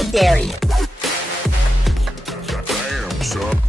I dare you. Damn, son.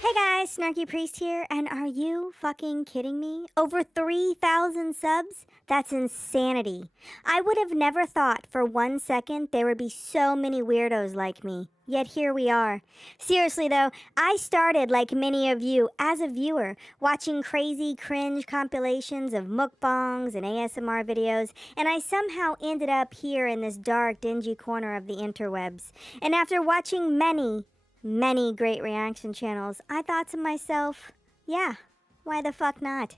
Hey guys, Snarky Priest here, and are you fucking kidding me? Over 3,000 subs? That's insanity. I would have never thought for 1 second there would be so many weirdos like me. Yet here we are. Seriously though, I started like many of you as a viewer, watching crazy cringe compilations of mukbangs and ASMR videos, and I somehow ended up here in this dark, dingy corner of the interwebs. And after watching many great reaction channels, I thought to myself, yeah, why the fuck not?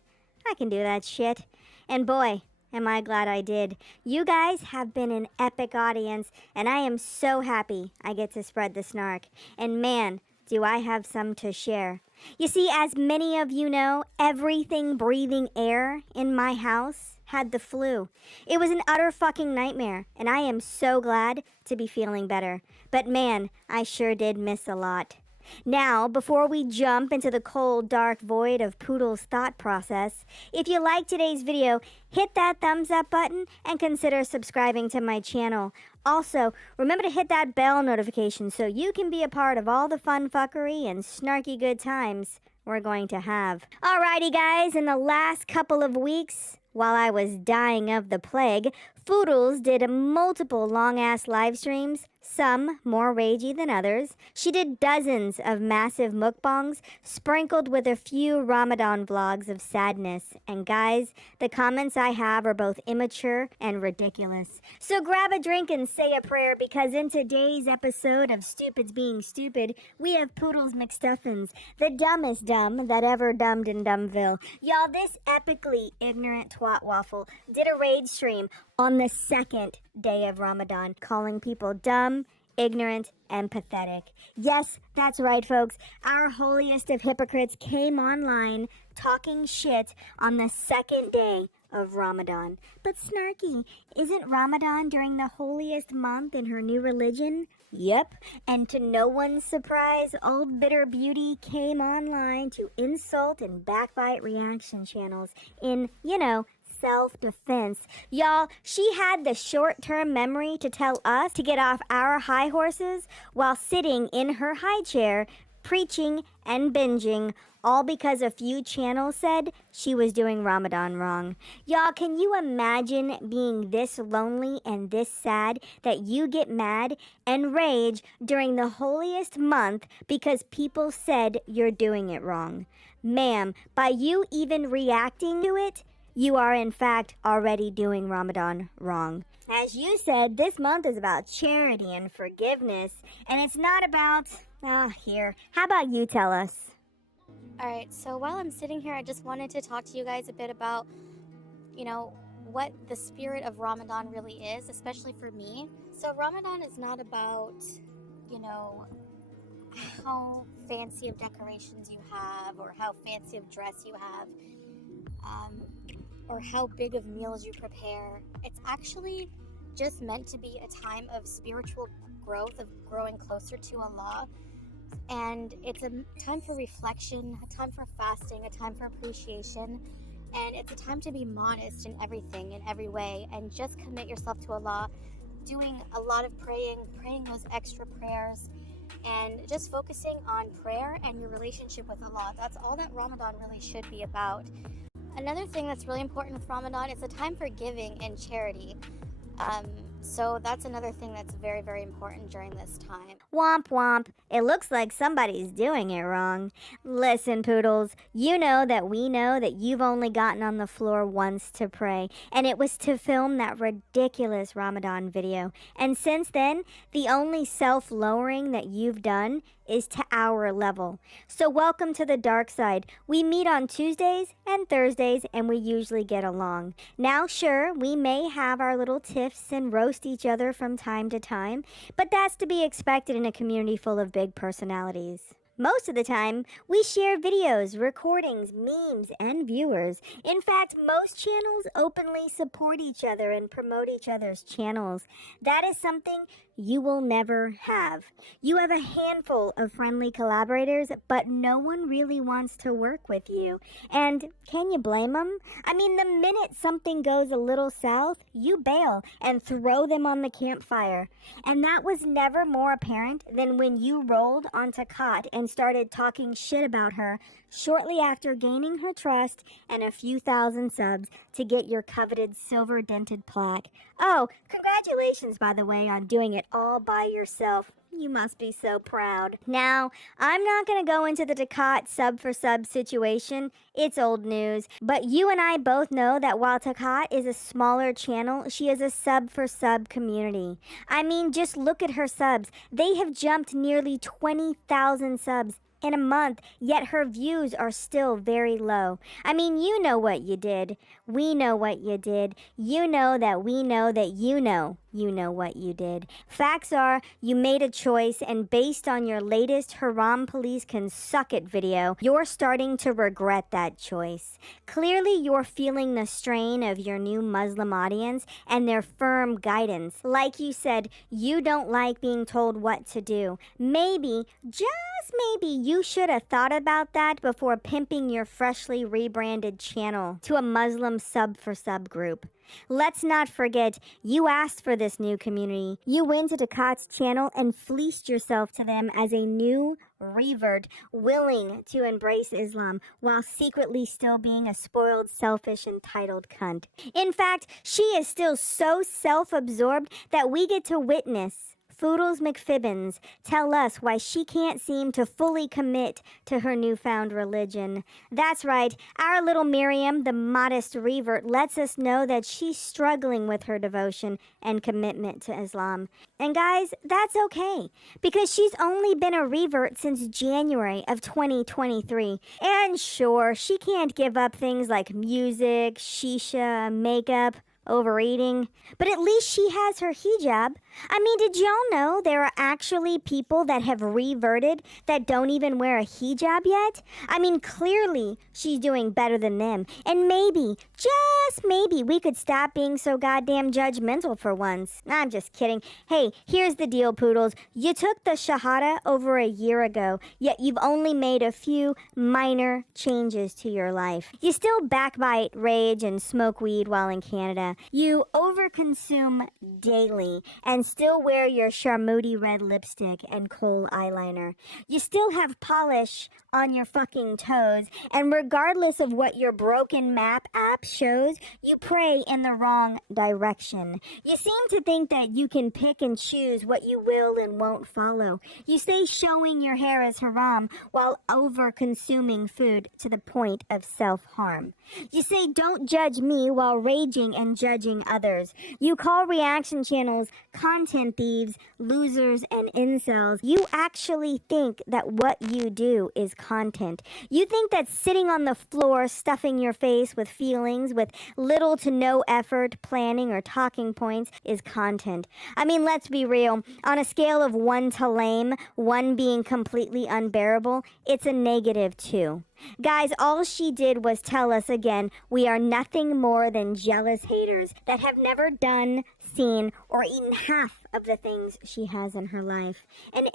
I can do that shit. And boy, am I glad I did. You guys have been an epic audience, and I am so happy I get to spread the snark. And man, do I have some to share. You see, as many of you know, everything breathing air in my house had the flu. It was an utter fucking nightmare, and I am so glad to be feeling better. But man, I sure did miss a lot. Now, before we jump into the cold, dark void of Poodle's thought process, if you like today's video, hit that thumbs up button and consider subscribing to my channel. Also, remember to hit that bell notification so you can be a part of all the fun fuckery and snarky good times we're going to have. Alrighty guys, in the last couple of weeks, while I was dying of the plague, Foodles did multiple long-ass live streams, some more ragey than others. She did dozens of massive mukbangs, sprinkled with a few Ramadan vlogs of sadness. And guys, the comments I have are both immature and ridiculous. So grab a drink and say a prayer, because in today's episode of Stupids Being Stupid, we have Poodles McStuffins, the dumbest dumb that ever dumbed in Dumbville. Y'all, this epically ignorant twat waffle did a raid stream on the second day of Ramadan, calling people dumb, ignorant, and pathetic. Yes, that's right, folks. Our holiest of hypocrites came online talking shit on the second day of Ramadan. But Snarky, isn't Ramadan during the holiest month in her new religion? Yep, and to no one's surprise, old bitter beauty came online to insult and backbite reaction channels in, self-defense. Y'all, she had the short-term memory to tell us to get off our high horses while sitting in her high chair, preaching and binging, all because a few channels said she was doing Ramadan wrong. Y'all, can you imagine being this lonely and this sad that you get mad and rage during the holiest month because people said you're doing it wrong? Ma'am, by you even reacting to it, you are in fact already doing Ramadan wrong. As you said, this month is about charity and forgiveness, and it's not about, here. How about you tell us? Alright, so while I'm sitting here, I just wanted to talk to you guys a bit about, what the spirit of Ramadan really is, especially for me. So Ramadan is not about, how fancy of decorations you have, or how fancy of dress you have, or how big of meals you prepare. It's actually just meant to be a time of spiritual growth, of growing closer to Allah. And it's a time for reflection, a time for fasting, a time for appreciation. And it's a time to be modest in everything, in every way, and just commit yourself to Allah, doing a lot of praying those extra prayers, and just focusing on prayer and your relationship with Allah. That's all that Ramadan really should be about. Another thing that's really important with Ramadan is a time for giving and charity. So that's another thing that's very, very important during this time. Womp womp. It looks like somebody's doing it wrong. Listen, Poodles, you know that we know that you've only gotten on the floor once to pray, and it was to film that ridiculous Ramadan video. And since then, the only self-lowering that you've done is to our level. So welcome to the dark side. We meet on Tuesdays and Thursdays, and we usually get along. Now, sure, we may have our little tiffs and roast each other from time to time, but that's to be expected in a community full of big personalities. Most of the time, we share videos, recordings, memes, and viewers. In fact, most channels openly support each other and promote each other's channels. That is something you will never have. You have a handful of friendly collaborators, but no one really wants to work with you. And can you blame them? I mean, the minute something goes a little south, you bail and throw them on the campfire. And that was never more apparent than when you rolled onto Cot and started talking shit about her shortly after gaining her trust and a few thousand subs to get your coveted silver dented plaque. Oh, congratulations, by the way, on doing it all by yourself. You must be so proud. Now, I'm not going to go into the Takat sub for sub situation. It's old news. But you and I both know that while Takat is a smaller channel, she is a sub for sub community. I mean, just look at her subs. They have jumped nearly 20,000 subs in a month, yet her views are still very low. I mean, you know what you did. We know what you did. You know that we know that you know what you did. Facts are, you made a choice, and based on your latest Haram Police Can Suck It video, you're starting to regret that choice. Clearly, you're feeling the strain of your new Muslim audience and their firm guidance. Like you said, you don't like being told what to do. Maybe, just maybe, you should have thought about that before pimping your freshly rebranded channel to a Muslim sub for sub group. Let's not forget, you asked for this new community. You went to Takat's channel and fleeced yourself to them as a new revert willing to embrace Islam while secretly still being a spoiled, selfish, entitled cunt. In fact, she is still so self-absorbed that we get to witness Foodles McFibbins tell us why she can't seem to fully commit to her newfound religion. That's right, our little Mariam, the modest revert, lets us know that she's struggling with her devotion and commitment to Islam. And guys, that's okay, because she's only been a revert since January of 2023. And sure, she can't give up things like music, shisha, makeup, overeating, but at least she has her hijab. I mean, did y'all know there are actually people that have reverted that don't even wear a hijab yet? I mean, clearly she's doing better than them. And maybe, just maybe, we could stop being so goddamn judgmental for once. I'm just kidding. Hey, here's the deal, poodles. You took the Shahada over a year ago, yet you've only made a few minor changes to your life. You still backbite, rage, and smoke weed while in Canada. You overconsume daily and still wear your Charmoody red lipstick and kohl eyeliner. You still have polish on your fucking toes, and regardless of what your broken map app shows, you pray in the wrong direction. You seem to think that you can pick and choose what you will and won't follow. You say showing your hair is haram while over-consuming food to the point of self-harm. You say don't judge me while raging and judging others. You call reaction channels content thieves, losers, and incels. You actually think that what you do is content. You think that sitting on the floor stuffing your face with feelings with little to no effort, planning, or talking points is content. I mean, let's be real. On a scale of 1 to lame, 1 being completely unbearable, it's a -2. Guys, all she did was tell us again we are nothing more than jealous haters that have never done, seen, or eaten half of the things she has in her life. And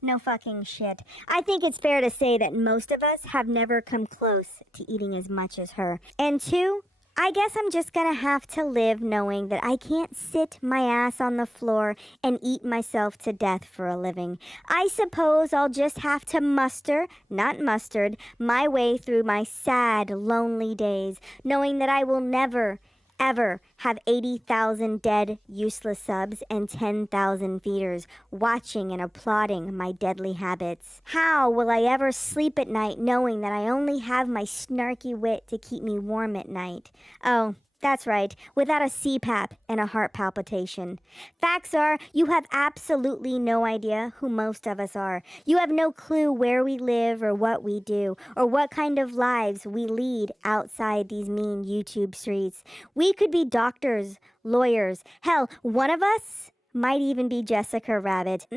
no fucking shit. I think it's fair to say that most of us have never come close to eating as much as her. And 2, I guess I'm just gonna have to live knowing that I can't sit my ass on the floor and eat myself to death for a living. I suppose I'll just have to muster, not mustard, my way through my sad, lonely days, knowing that I will never, ever have 80,000 dead, useless subs and 10,000 feeders watching and applauding my deadly habits. How will I ever sleep at night knowing that I only have my snarky wit to keep me warm at night? Oh, that's right, without a CPAP and a heart palpitation. Facts are, you have absolutely no idea who most of us are. You have no clue where we live or what we do, or what kind of lives we lead outside these mean YouTube streets. We could be doctors, lawyers, hell, one of us might even be Jessica Rabbit.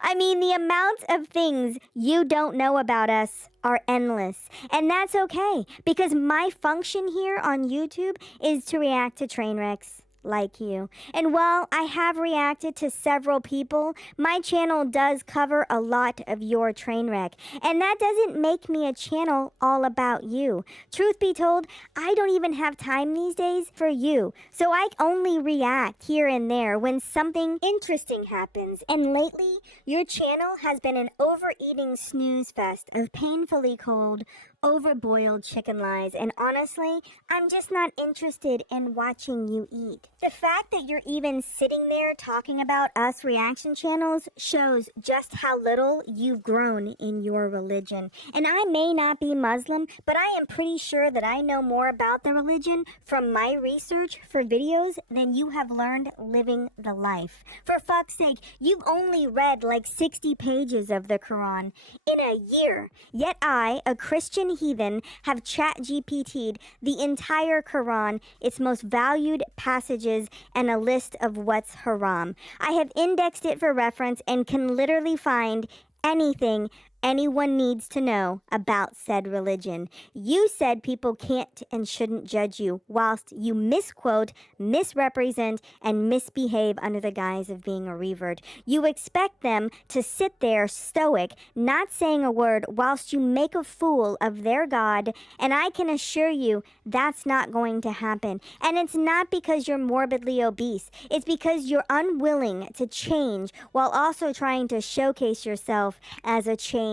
I mean, the amount of things you don't know about us are endless. And that's okay, because my function here on YouTube is to react to train wrecks like you. And while I have reacted to several people, my channel does cover a lot of your train wreck. And that doesn't make me a channel all about you. Truth be told, I don't even have time these days for you. So I only react here and there when something interesting happens. And lately, your channel has been an overeating snooze fest of painfully cold, overboiled chicken lies, and honestly, I'm just not interested in watching you eat. The fact that you're even sitting there talking about us reaction channels shows just how little you've grown in your religion. And I may not be Muslim, but I am pretty sure that I know more about the religion from my research for videos than you have learned living the life. For fuck's sake, you've only read like 60 pages of the Quran in a year. Yet I, a Christian heathen, have chat-GPT'd the entire Quran, its most valued passages, and a list of what's haram. I have indexed it for reference and can literally find anything anyone needs to know about said religion. You said people can't and shouldn't judge you, whilst you misquote, misrepresent, and misbehave under the guise of being a revert. You expect them to sit there stoic, not saying a word, whilst you make a fool of their God, and I can assure you that's not going to happen. And it's not because you're morbidly obese. It's because you're unwilling to change while also trying to showcase yourself as a changed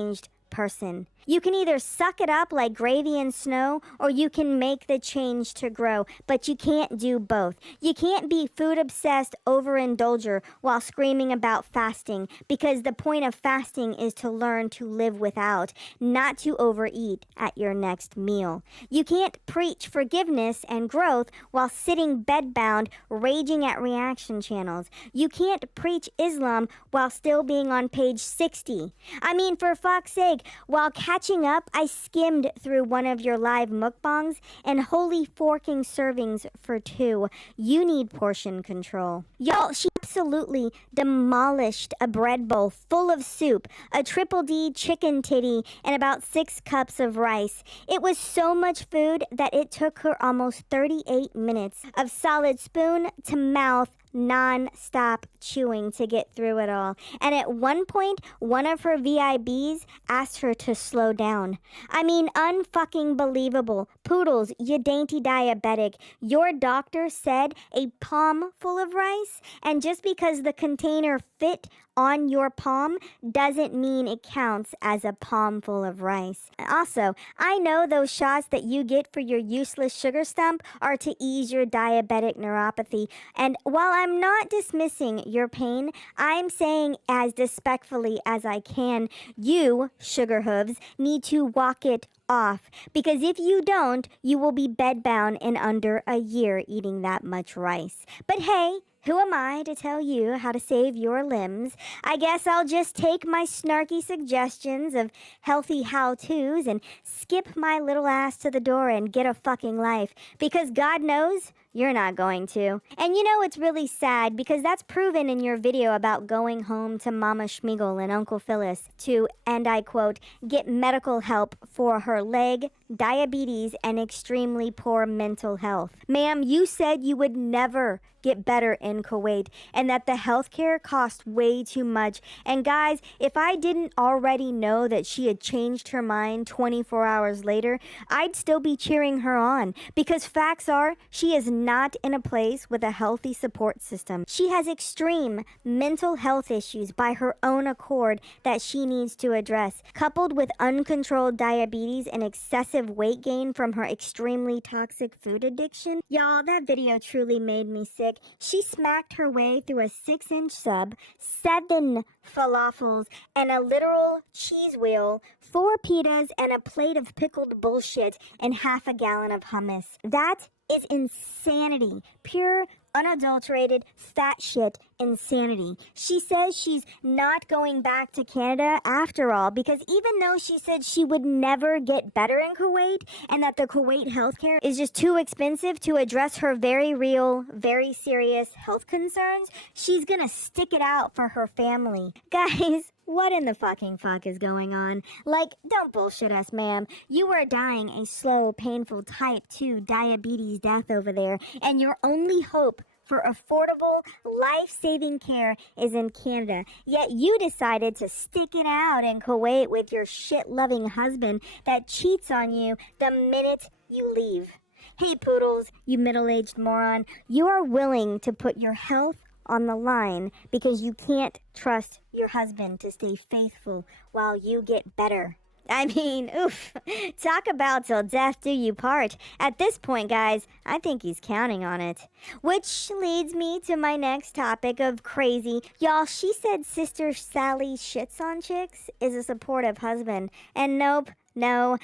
person. You can either suck it up like gravy and snow, or you can make the change to grow, but you can't do both. You can't be food-obsessed overindulger while screaming about fasting, because the point of fasting is to learn to live without, not to overeat at your next meal. You can't preach forgiveness and growth while sitting bedbound, raging at reaction channels. You can't preach Islam while still being on page 60. I mean, for fuck's sake, while catching up, I skimmed through one of your live mukbangs, and holy forking servings for two. You need portion control. Y'all, she absolutely demolished a bread bowl full of soup, a triple D chicken titty, and about 6 cups of rice. It was so much food that it took her almost 38 minutes of solid spoon to mouth non-stop chewing to get through it all. And at one point, one of her VIBs asked her to slow down. I mean, unfucking believable. Poodles, you dainty diabetic. Your doctor said a palm full of rice, and just because the container fit on your palm doesn't mean it counts as a palm full of rice. Also, I know those shots that you get for your useless sugar stump are to ease your diabetic neuropathy, and while I'm not dismissing your pain, I'm saying as respectfully as I can, you, sugar hooves, need to walk it off, because if you don't, you will be bedbound in under a year eating that much rice. But hey, who am I to tell you how to save your limbs? I guess I'll just take my snarky suggestions of healthy how-tos and skip my little ass to the door and get a fucking life, because God knows you're not going to. And you know it's really sad, because that's proven in your video about going home to Mama Schmeagle and Uncle Phyllis to, and I quote, get medical help for her leg, diabetes, and extremely poor mental health. Ma'am, you said you would never get better in Kuwait, and that the healthcare cost way too much. And guys, if I didn't already know that she had changed her mind 24 hours later, I'd still be cheering her on, because facts are, she is not in a place with a healthy support system. She has extreme mental health issues by her own accord that she needs to address, coupled with uncontrolled diabetes and excessive weight gain from her extremely toxic food addiction. Y'all, that video truly made me sick. She smacked her way through a 6-inch sub, 7 falafels, and a literal cheese wheel, 4 pitas, and a plate of pickled bullshit, and half a gallon of hummus. That is insanity. Pure unadulterated, fat shit insanity. She says she's not going back to Canada after all because even though she said she would never get better in Kuwait and that the Kuwait healthcare is just too expensive to address her very real, very serious health concerns, she's gonna stick it out for her family. Guys, what in the fucking fuck is going on? Like, don't bullshit us, ma'am. You are dying a slow, painful type 2 diabetes death over there, and your only hope for affordable, life-saving care is in Canada. Yet you decided to stick it out in Kuwait with your shit-loving husband that cheats on you the minute you leave. Hey, poodles, you middle-aged moron. You are willing to put your health on the line because you can't trust your husband to stay faithful while you get better. I mean, oof, talk about till death do you part. At this point, guys, I think he's counting on it. Which leads me to my next topic of crazy. Y'all, she said Sister Sally shits on chicks is a supportive husband. And nope, no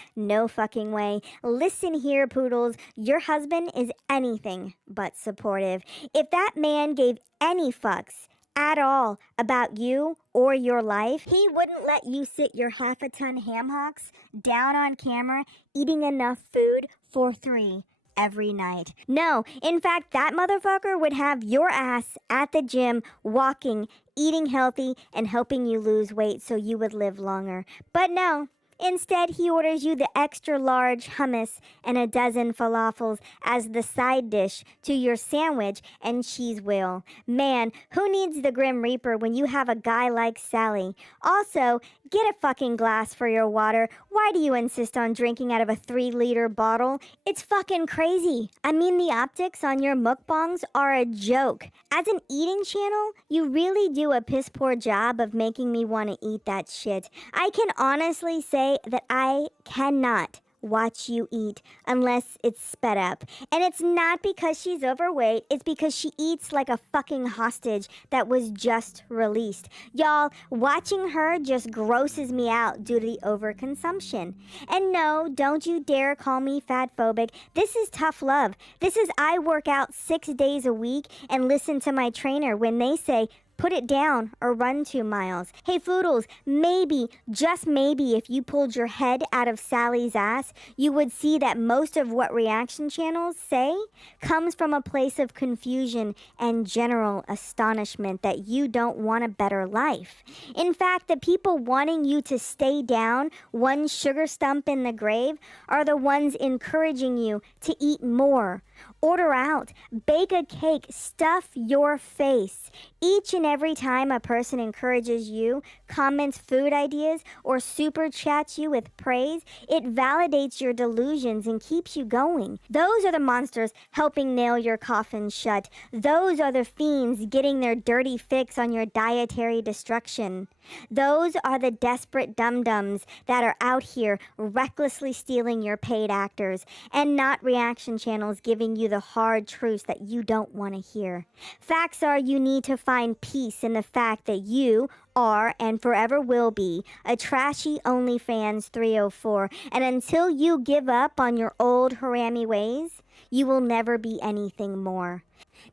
fucking way. Listen here, poodles. Your husband is anything but supportive. If that man gave any fucks at all about you or your life, he wouldn't let you sit your half-a-ton ham hocks down on camera eating enough food for 3 every night. No, in fact, that motherfucker would have your ass at the gym, walking, eating healthy, and helping you lose weight so you would live longer. But no. Instead, he orders you the extra large hummus and a dozen falafels as the side dish to your sandwich and cheese wheel. Man, who needs the Grim Reaper when you have a guy like Sally? Also, get a fucking glass for your water. Why do you insist on drinking out of a 3-liter bottle? It's fucking crazy. I mean, the optics on your mukbangs are a joke. As an eating channel, you really do a piss poor job of making me want to eat that shit. I can honestly say that I cannot watch you eat unless it's sped up. And it's not because she's overweight, it's because she eats like a fucking hostage that was just released. Y'all, watching her just grosses me out due to the overconsumption. And no, don't you dare call me fat phobic. This is tough love. This is I work out 6 days a week and listen to my trainer when they say, put it down or run 2 miles. Hey, Foodles, maybe, just maybe, if you pulled your head out of Sally's ass, you would see that most of what reaction channels say comes from a place of confusion and general astonishment that you don't want a better life. In fact, the people wanting you to stay down one sugar stump in the grave are the ones encouraging you to eat more. Order out, bake a cake, stuff your face. Each and every time a person encourages you, comments food ideas, or super chats you with praise, it validates your delusions and keeps you going. Those are the monsters helping nail your coffin shut. Those are the fiends getting their dirty fix on your dietary destruction. Those are the desperate dum-dums that are out here recklessly stealing your paid actors, and not reaction channels giving you the hard truths that you don't want to hear. Facts are you need to find peace in the fact that you are and forever will be a trashy OnlyFans 304, and until you give up on your old harami ways, you will never be anything more.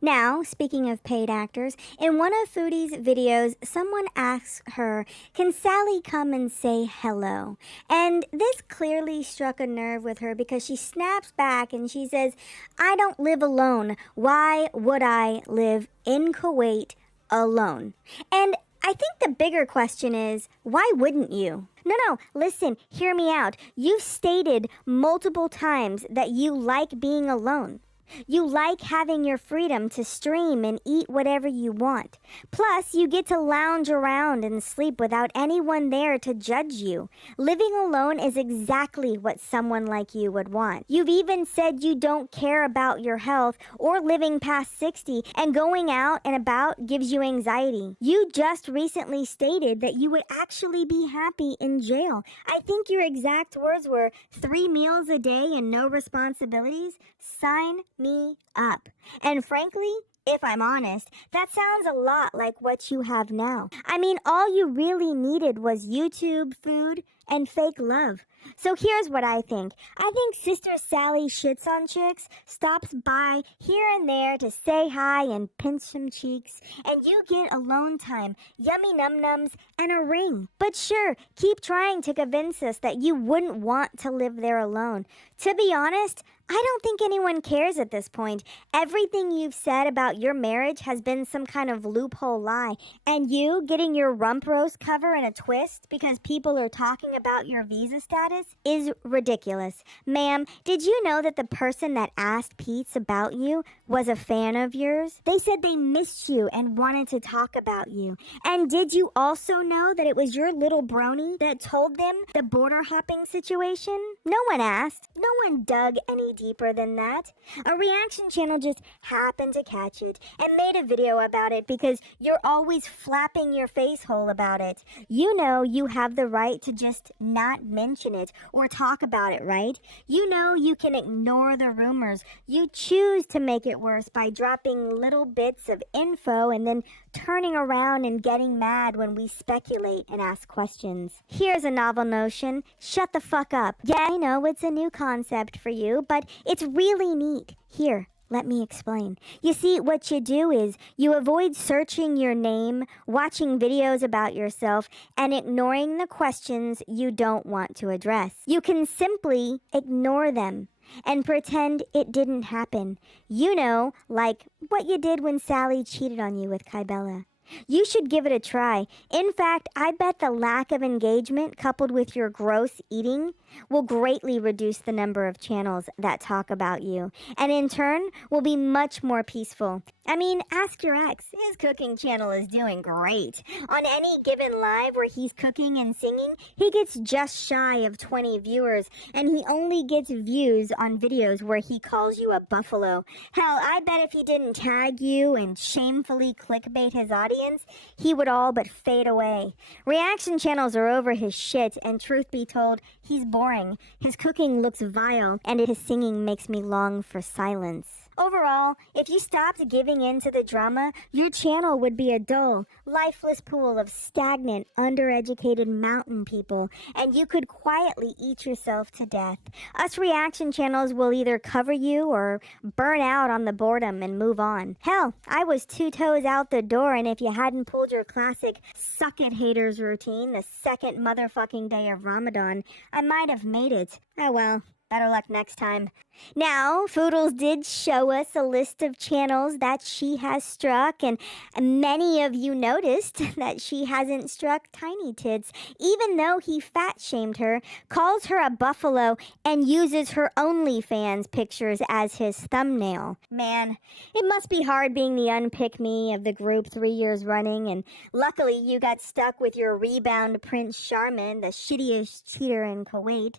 Now, speaking of paid actors, in one of Foodie's videos, someone asks her, can Sally come and say hello? And this clearly struck a nerve with her because she snaps back and she says, I don't live alone. Why would I live in Kuwait alone? And I think the bigger question is, why wouldn't you? No, listen, hear me out. You've stated multiple times that you like being alone. You like having your freedom to stream and eat whatever you want. Plus, you get to lounge around and sleep without anyone there to judge you. Living alone is exactly what someone like you would want. You've even said you don't care about your health or living past 60, and going out and about gives you anxiety. You just recently stated that you would actually be happy in jail. I think your exact words were 3 meals a day and no responsibilities. Sign me up. And frankly, if I'm honest, that sounds a lot like what you have now. I mean, all you really needed was YouTube, food, and fake love. So here's what I think. I think Sister Sally shits on chicks, stops by here and there to say hi and pinch some cheeks, and you get alone time, yummy num-nums, and a ring. But sure, keep trying to convince us that you wouldn't want to live there alone. To be honest, I don't think anyone cares at this point. Everything you've said about your marriage has been some kind of loophole lie. And you getting your rump roast cover in a twist because people are talking about your visa status is ridiculous. Ma'am, did you know that the person that asked Pete's about you was a fan of yours? They said they missed you and wanted to talk about you. And did you also know that it was your little brony that told them the border hopping situation? No one asked. No one dug any deeper than that. A reaction channel just happened to catch it and made a video about it because you're always flapping your face hole about it. You know you have the right to just not mention it or talk about it, right? You know you can ignore the rumors. You choose to make it worse by dropping little bits of info and then turning around and getting mad when we speculate and ask questions. Here's a novel notion. Shut the fuck up. Yeah, I know it's a new concept for you, but it's really neat. Here, let me explain. You see, what you do is you avoid searching your name, watching videos about yourself, and ignoring the questions you don't want to address. You can simply ignore them and pretend it didn't happen. You know, like what you did when Sally cheated on you with Kybella. You should give it a try. In fact, I bet the lack of engagement coupled with your gross eating will greatly reduce the number of channels that talk about you, and in turn will be much more peaceful. I mean, ask your ex. His cooking channel is doing great. On any given live where he's cooking and singing, he gets just shy of 20 viewers, and he only gets views on videos where he calls you a buffalo. Hell, I bet if he didn't tag you and shamefully clickbait his audience, he would all but fade away. Reaction channels are over his shit, and truth be told, he's boring. His cooking looks vile, and his singing makes me long for silence. Overall, if you stopped giving in to the drama, your channel would be a dull, lifeless pool of stagnant, undereducated mountain people, and you could quietly eat yourself to death. Us reaction channels will either cover you or burn out on the boredom and move on. Hell, I was 2 toes out the door, and if you hadn't pulled your classic suck it haters routine the second motherfucking day of Ramadan, I might have made it. Oh well. Better luck next time. Now, Foodles did show us a list of channels that she has struck, and many of you noticed that she hasn't struck Tiny Tits, even though he fat-shamed her, calls her a buffalo, and uses her OnlyFans pictures as his thumbnail. Man, it must be hard being the unpick-me of the group 3 years running, and luckily you got stuck with your rebound Prince Charmin, the shittiest cheater in Kuwait.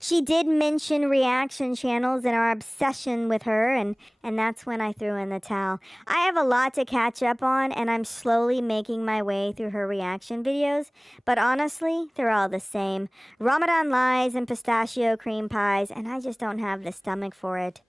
She did mention reaction channels and our obsession with her, and that's when I threw in the towel. I have a lot to catch up on, and I'm slowly making my way through her reaction videos, but honestly, they're all the same. Ramadan lies and pistachio cream pies, and I just don't have the stomach for it.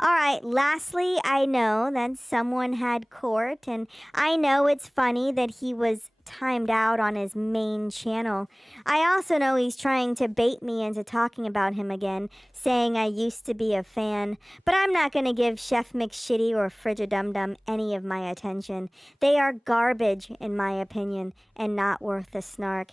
Alright, lastly, I know that someone had court, and I know it's funny that he was timed out on his main channel. I also know he's trying to bait me into talking about him again, saying I used to be a fan, but I'm not going to give Chef McShitty or Frigidum-Dum any of my attention. They are garbage, in my opinion, and not worth the snark.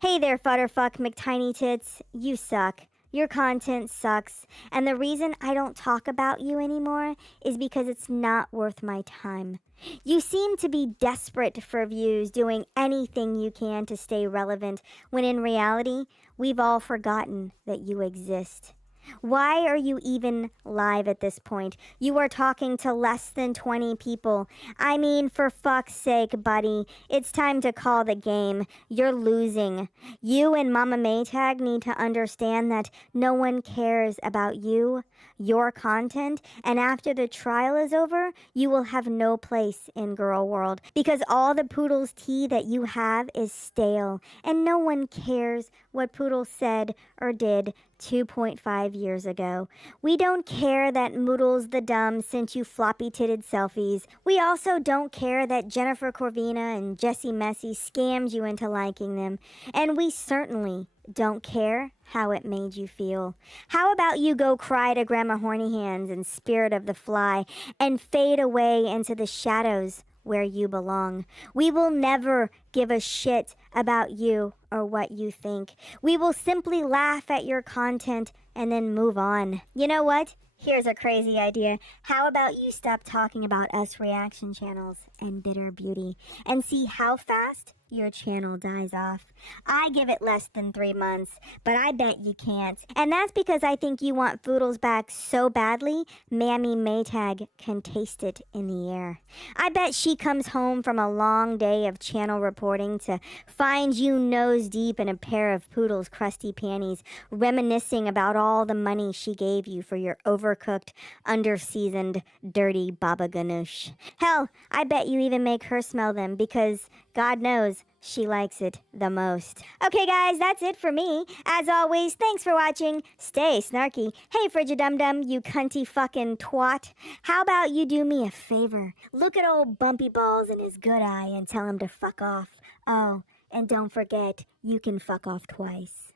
Hey there, Futterfuck McTiny Tits, you suck. Your content sucks, and the reason I don't talk about you anymore is because it's not worth my time. You seem to be desperate for views, doing anything you can to stay relevant, when in reality, we've all forgotten that you exist. Why are you even live at this point? You are talking to less than 20 people. I mean, for fuck's sake, buddy, it's time to call the game. You're losing. You and Mama Maytag need to understand that no one cares about you, your content, and after the trial is over, you will have no place in Girl World because all the Poodle's tea that you have is stale, and no one cares what Poodle said or did 2.5 years ago. We don't care that Moodles the Dumb sent you floppy-titted selfies. We also don't care that Jennifer Corvina and Jessie Messi scammed you into liking them. And we certainly don't care how it made you feel. How about you go cry to Grandma Horny Hands and Spirit of the Fly and fade away into the shadows where you belong? We will never give a shit about you or what you think. We will simply laugh at your content and then move on. You know what? Here's a crazy idea. How about you stop talking about us reaction channels and bitter beauty and see how fast your channel dies off? I give it less than 3 months, but I bet you can't. And that's because I think you want Foodles back so badly, Mammy Maytag can taste it in the air. I bet she comes home from a long day of channel reporting to find you nose deep in a pair of Poodle's crusty panties, reminiscing about all the money she gave you for your overcooked, under-seasoned, dirty baba ganoush. Hell, I bet you even make her smell them because God knows she likes it the most. Okay, guys, that's it for me. As always, thanks for watching. Stay snarky. Hey, Frigidum-Dum, you cunty fucking twat. How about you do me a favor? Look at old Bumpy Balls in his good eye and tell him to fuck off. Oh, and don't forget, you can fuck off twice.